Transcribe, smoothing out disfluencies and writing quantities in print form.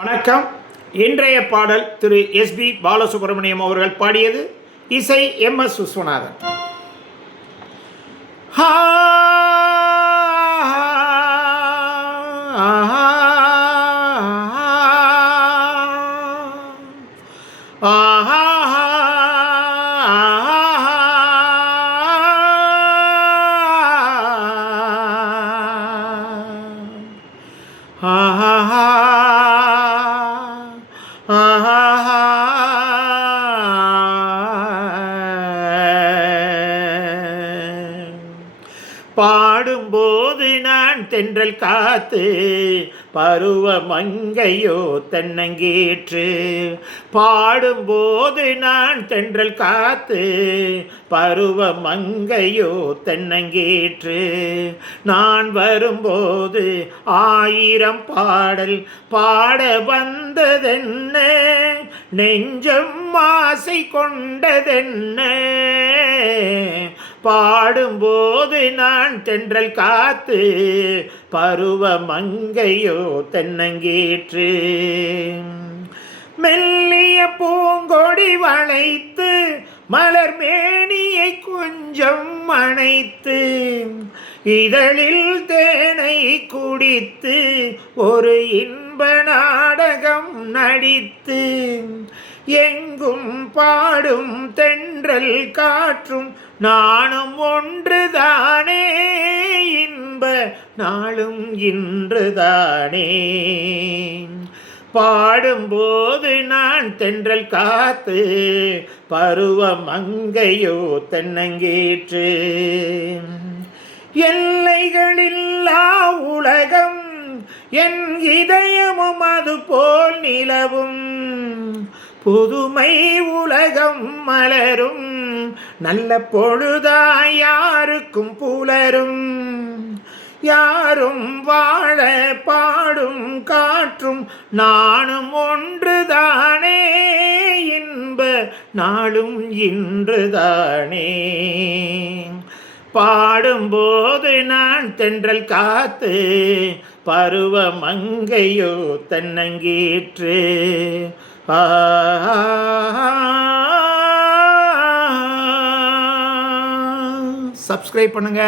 வணக்கம். இன்றைய பாடல் திரு எஸ்பி பாலசுப்ரமணியம் அவர்கள் பாடியது. இசை MS விஸ்வநாதன். பாடும்போது நான் தென்றல் காத்து பருவ மங்கையோ தென்னங்கீற்று. பாடும்போது நான் தென்றல் காத்து பருவ மங்கையோ தென்னங்கீற்று. நான் வரும்போது 1000 பாடல் பாட வந்ததென்ன, நெஞ்சம் ஆசை கொண்டதென்ன. பாடும்போது நான் தென்றல் காத்து பருவ மங்கையோ தென்னங்கீற்று. மெல்லிய பூங்கொடி வளைத்து மலர் மேனியை கொஞ்சம் அணைத்து, இதழில் தேனை குடித்து ஒரு இன்ப நாடகம் நடித்து, எங்கும் பாடும் தென்றல் காற்றும் நானும் ஒன்றுதானே, இன்ப நாளும் இன்றுதானே. பாடும்போது நான் தென்றல் காத்து பருவ மங்கையோ தென்னங்கீற்று. எல்லைகளில்லா உலகம் என் இதயமும் அது போல் நிலவும், புதுமை உலகம் மலரும் நல்ல பொழுதாய் யாருக்கும் புலரும். யாரும் வாழ பாடும் காற்றும் நானும் ஒன்றுதானே, இன்ப நாளும் இன்றுதானே. பாடும்போது நான் தென்றல் காத்து பருவ மங்கையோ தென்னங்கீற்று. சப்ஸ்கிரைப் பண்ணுங்க.